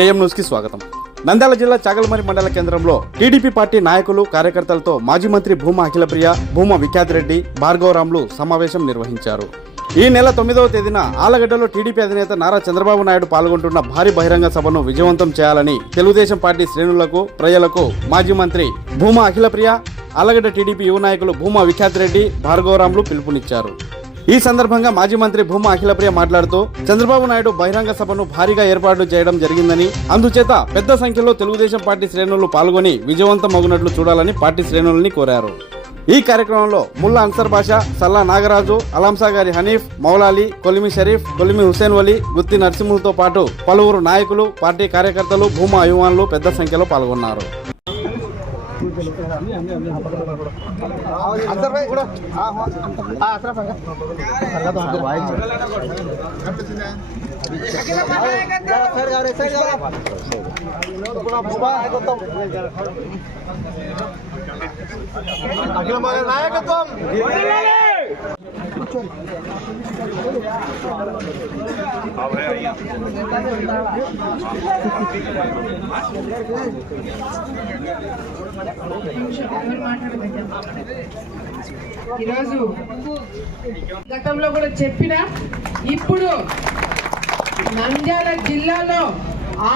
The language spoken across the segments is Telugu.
ఏఎం న్యూస్కి స్వాగతం. నంద్యాల జిల్లా చాగల్మరి మండల కేంద్రంలో టీడీపీ పార్టీ నాయకులు కార్యకర్తలతో మాజీ మంత్రి భూమా అఖిలప్రియ, భూమా విఖ్యాత్ రెడ్డి, భార్గవరాములు సమావేశం నిర్వహించారు. ఈ నెల 9వ తేదీన ఆలగడ్డలో టీడీపీ అధినేత నారా చంద్రబాబు నాయుడు పాల్గొంటున్న భారీ బహిరంగ సభను విజయవంతం చేయాలని తెలుగుదేశం పార్టీ శ్రేణులకు, ప్రజలకు మాజీ మంత్రి భూమా అఖిలప్రియ, ఆలగడ్డ టీడీపీ యువ నాయకులు భూమా విఖ్యాత్ రెడ్డి, భార్గవరాములు పిలుపునిచ్చారు. ఈ సందర్భంగా మాజీ మంత్రి భూమా అఖిలప్రియ మాట్లాడుతూ చంద్రబాబు నాయుడు బహిరంగ సభను భారీగా ఏర్పాటు చేయడం జరిగిందని, అందుచేత పెద్ద సంఖ్యలో తెలుగుదేశం పార్టీ శ్రేణులు పాల్గొని విజయవంతమగునట్లు చూడాలని పార్టీ శ్రేణులని కోరారు. ఈ కార్యక్రమంలో ముల్లా అన్సర్ బాషా, సల్లా నాగరాజు, అలంసాగారి హనీఫ్, మౌలాలి, కొలిమి షరీఫ్, కొలిమి హుసేన్ వలి, గుత్తి నరసింహులతో పాటు పలువురు నాయకులు, పార్టీ కార్యకర్తలు, భూమా అభిమానులు పెద్ద సంఖ్యలో పాల్గొన్నారు. నాయకత్వం ఈరోజు గతంలో కూడా చెప్పిన, ఇప్పుడు నంద్యాల జిల్లాలో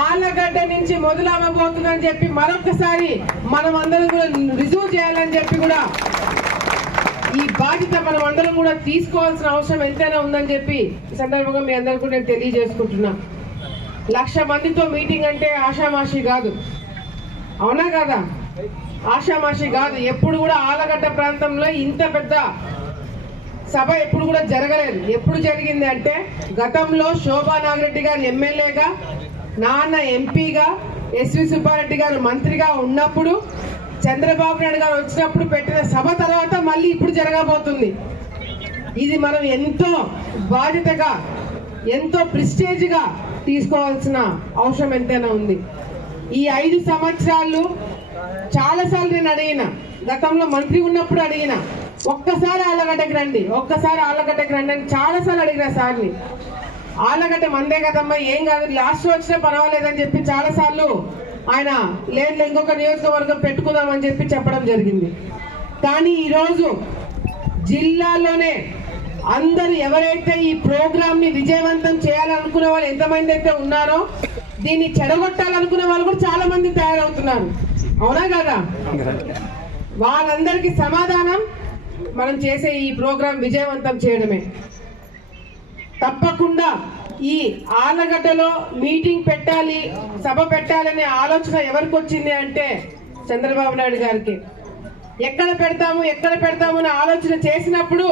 ఆలగడ్డ నుంచి మొదలవ్వబోతుందని చెప్పి మరొకసారి మనం అందరం కూడా రుజువు చేయాలని చెప్పి కూడా ఈ బాధ్యత మనం అందరం కూడా తీసుకోవాల్సిన అవసరం ఎంతైనా ఉందని చెప్పి ఈ సందర్భంగా మీ అందరికీ కూడా నేను తెలియజేసుకుంటున్నా. 1,00,000 మందితో మీటింగ్ అంటే ఆషామాషి కాదు, అవునా కదా? ఆషామాషి కాదు. ఎప్పుడు కూడా ఆలగడ్డ ప్రాంతంలో ఇంత పెద్ద సభ ఎప్పుడు కూడా జరగలేదు. ఎప్పుడు జరిగింది అంటే గతంలో శోభా నాగిరెడ్డి గారు ఎమ్మెల్యేగా, నాన్న ఎంపీగా, ఎస్వి సుబ్బారెడ్డి గారు మంత్రిగా ఉన్నప్పుడు, చంద్రబాబు నాయుడు గారు వచ్చినప్పుడు పెట్టిన సభ తర్వాత మళ్ళీ ఇప్పుడు జరగబోతుంది. ఇది మనం ఎంతో బాధ్యతగా, ఎంతో ప్రెస్టేజ్గా తీసుకోవాల్సిన అవసరం ఎంతైనా ఉంది. ఈ 5 సంవత్సరాలు చాలాసార్లు నేను అడిగిన, గతంలో మంత్రి ఉన్నప్పుడు అడిగిన, ఒక్కసారి ఆలగడ్డకి రండి, ఒక్కసారి ఆలగడ్డకి రండి అని చాలాసార్లు అడిగిన సార్ని. ఆలగడ్డ మందే కదమ్మా, ఏం కాదు, లాస్ట్ వచ్చినా పర్వాలేదని చెప్పి చాలాసార్లు ఆయన లేదు ఇంకొక నియోజకవర్గం పెట్టుకుందామని చెప్పి చెప్పడం జరిగింది. కానీ ఈరోజు జిల్లాలోనే అందరూ ఎవరైతే ఈ ప్రోగ్రామ్ ని విజయవంతం చేయాలనుకునే వాళ్ళు ఎంతమంది అయితే ఉన్నారో, దీన్ని చెడగొట్టాలనుకునే వాళ్ళు కూడా చాలా మంది తయారవుతున్నారు, అవునా కదా? వాళ్ళందరికీ సమాధానం మనం చేసే ఈ ప్రోగ్రాం విజయవంతం చేయడమే. తప్పకుండా ఈ ఆలగడ్డలో మీటింగ్ పెట్టాలి, సభ పెట్టాలనే ఆలోచన ఎవరికి వచ్చింది అంటే చంద్రబాబు నాయుడు గారికి. ఎక్కడ పెడతాము అని ఆలోచన చేసినప్పుడు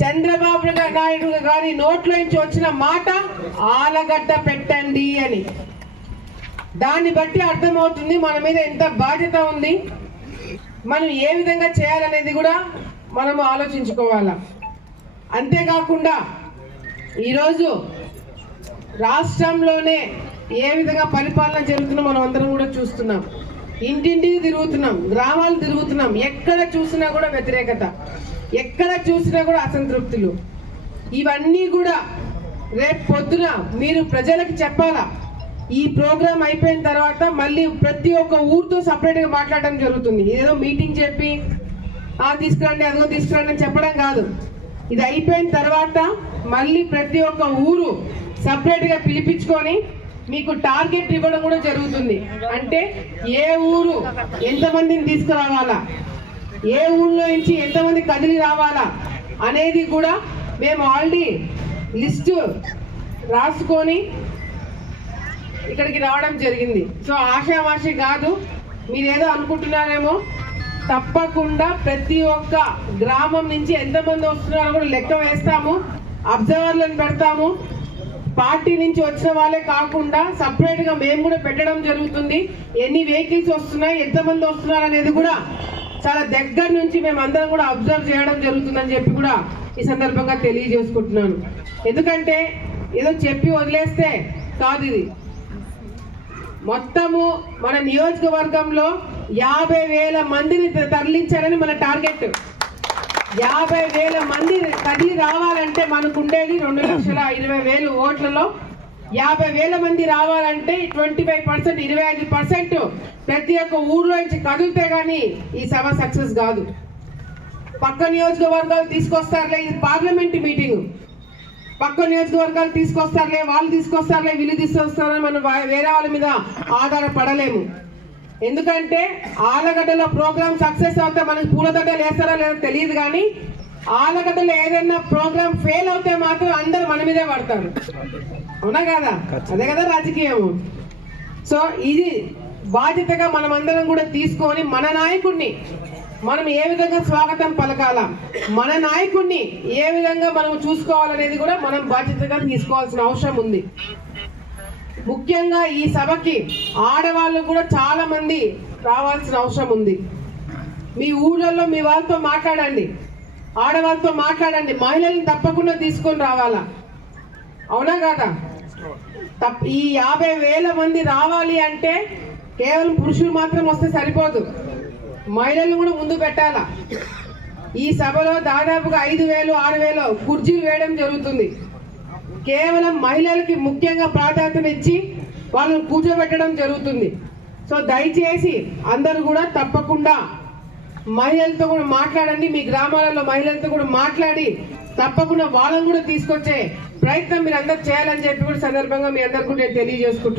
చంద్రబాబు నాయుడు గారి నోట్లో నుంచి వచ్చిన మాట ఆలగడ్డ పెట్టండి అని. దాన్ని బట్టి అర్థమవుతుంది మన మీద ఎంత బాధ్యత ఉంది, మనం ఏ విధంగా చేయాలనేది కూడా మనము ఆలోచించుకోవాలా. అంతేకాకుండా ఈరోజు రాష్ట్రంలోనే ఏ విధంగా పరిపాలన జరుగుతుందో మనం అందరం కూడా చూస్తున్నాం. ఇంటింటికి తిరుగుతున్నాం, గ్రామాలు తిరుగుతున్నాం, ఎక్కడ చూసినా కూడా వ్యతిరేకత, ఎక్కడ చూసినా కూడా అసంతృప్తులు. ఇవన్నీ కూడా రేపు పొద్దున మీరు ప్రజలకు చెప్పాలా. ఈ ప్రోగ్రాం అయిపోయిన తర్వాత మళ్ళీ ప్రతి ఒక్క ఊరితో సపరేట్గా మాట్లాడడం జరుగుతుంది. ఏదో మీటింగ్ చెప్పి తీసుకురండి, అదిగో తీసుకురండి అని చెప్పడం కాదు. ఇది అయిపోయిన తర్వాత మళ్ళీ ప్రతి ఒక్క ఊరు సపరేట్గా పిలిపించుకొని మీకు టార్గెట్ ఇవ్వడం కూడా జరుగుతుంది. అంటే ఏ ఊరు ఎంతమందిని తీసుకురావాలా, ఏ ఊళ్ళో నుంచి ఎంతమంది కదిలి రావాలా అనేది కూడా మేము ఆల్రెడీ లిస్టు రాసుకొని ఇక్కడికి రావడం జరిగింది. సో ఆషామాషి కాదు, మీరేదో అనుకుంటున్నారేమో. తప్పకుండా ప్రతి ఒక్క గ్రామం నుంచి ఎంతమంది వస్తున్నారో కూడా లెక్క వేస్తాము, అబ్జర్వర్లను పెడతాము. పార్టీ నుంచి వచ్చిన వాళ్ళే కాకుండా సపరేట్ గా మేము కూడా పెట్టడం జరుగుతుంది. ఎన్ని వెహికల్స్ వస్తున్నాయి, ఎంతమంది వస్తున్నారు అనేది కూడా చాలా దగ్గర నుంచి మేము అందరం కూడా అబ్జర్వ్ చేయడం జరుగుతుందని చెప్పి కూడా ఈ సందర్భంగా తెలియజేసుకుంటున్నాను. ఎందుకంటే ఏదో చెప్పి వదిలేస్తే కాదు, ఇది మొత్తము మన నియోజకవర్గంలో 50,000 మందిని తరలించాలని మన టార్గెట్. 50,000 మంది కదిలి రావాలంటే మనకు ఉండేది 2,20,000 ఓట్లలో 50,000 మంది రావాలంటే 25%, 25% ప్రతి ఒక్క ఊర్లో నుంచి కదిలితే గానీ ఈ సభ సక్సెస్ కాదు. పక్క నియోజకవర్గాలు తీసుకొస్తారులే, ఇది పార్లమెంట్ మీటింగ్, పక్క నియోజకవర్గాలు తీసుకొస్తారులే, వాళ్ళు తీసుకొస్తారులే, వీళ్ళు తీసుకొస్తారని మనం వేరే వాళ్ళ మీద ఆధారపడలేము. ఎందుకంటే ఆలగడ్డలో ప్రోగ్రామ్ సక్సెస్ అవుతే మనకి పూలదండలు వేస్తారో లేదో తెలియదు, కానీ ఆలగడ్డలో ఏదైనా ప్రోగ్రామ్ ఫెయిల్ అవుతే మాత్రం అందరు మన మీదే పడతారు. అవునా కదా? అదే కదా రాజకీయం. సో ఇది బాధ్యతగా మనం అందరం కూడా తీసుకొని మన నాయకుడిని మనం ఏ విధంగా స్వాగతం పలకాలా, మన నాయకుడిని ఏ విధంగా మనం చూసుకోవాలనేది కూడా మనం బాధ్యతగా తీసుకోవాల్సిన అవసరం ఉంది. ముఖ్యంగా ఈ సభకి ఆడవాళ్ళు కూడా చాలా మంది రావాల్సిన అవసరం ఉంది. మీ ఊళ్ళల్లో మీ వాళ్ళతో మాట్లాడండి, ఆడవాళ్ళతో మాట్లాడండి, మహిళల్ని తప్పకుండా తీసుకొని రావాలా. అవునా కదా? ఈ 50,000 మంది రావాలి అంటే కేవలం పురుషులు మాత్రం వస్తే సరిపోదు, మహిళలు కూడా ముందు పెట్టాలా. ఈ సభలో దాదాపుగా 5,000, 6,000 కుర్చీలు వేయడం జరుగుతుంది. కేవలం మహిళలకి ముఖ్యంగా ప్రాధాన్యతనిచ్చి వాళ్ళని కూర్చోబెట్టడం జరుగుతుంది. సో దయచేసి అందరూ కూడా తప్పకుండా మహిళలతో కూడా మాట్లాడండి, మీ గ్రామాలలో మహిళలతో కూడా మాట్లాడి తప్పకుండా వాళ్ళని కూడా తీసుకొచ్చే ప్రయత్నం మీరు అందరూ చేయాలని చెప్పి కూడా సందర్భంగా మీ అందరికీ నేను తెలియజేసుకుంటున్నాను.